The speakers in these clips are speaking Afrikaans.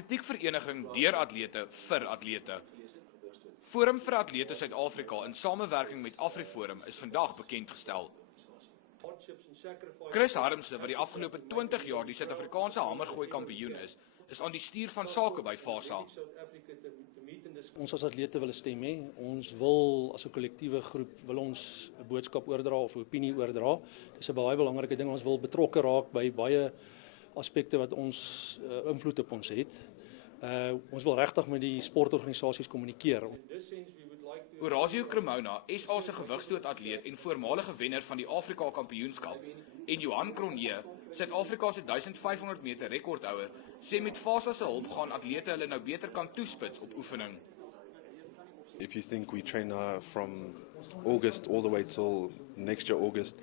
atletiekvereniging deur atlete vir atlete. Forum vir Atlete Suid-Afrika in samewerking met AfriForum is vandag bekendgestel. Chris Harmse, wat die afgelope 20 jaar die Suid-Afrikaanse hamergooi kampioen is aan die stuur van sake by FASA. Ons as atlete wil 'n stem hê. Ons wil as 'n kollektiewe groep wil ons 'n boodskap oordra of 'n opinie oordra. Dis 'n baie belangrike ding. Ons wil betrokke raak by baie aspekte wat ons invloed op ons het. Ons wil regtig met die sportorganisasies kommunikeer. Orazio Cremona, SA se gewigstootatleet en voormalige wenner van die Afrika Kampioenskap, en Johan Cronje, Suid-Afrika se 1500 meter rekordhouer, sê met FASA se hulp gaan atlete hulle nou beter kan toespits op oefening. If you think we train from August all the way till next year August,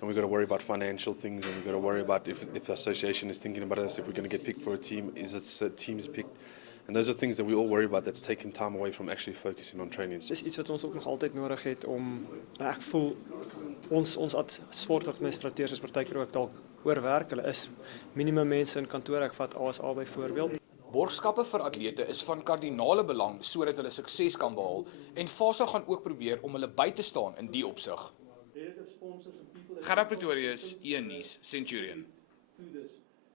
and we've got to worry about financial things, and we've got to worry about if the association is thinking about us, if we're going to get picked for a team, is it teams picked? And those are things that we all worry about that's taking time away from actually focusing on training. Dis iets wat ons ook nog altyd nodig het om, ek voel ons sportadministrateurs is partykeer ook dalk oorwerk. Hulle is minimum mense in kantoor, ek vat ASA byvoorbeeld. Borgskappe vir atlete is van kardinale belang sodat hulle sukses kan behaal, en FASA gaan ook probeer om hulle by te staan in die opsig. Gerard Pretorius, E-nuus, Centurion.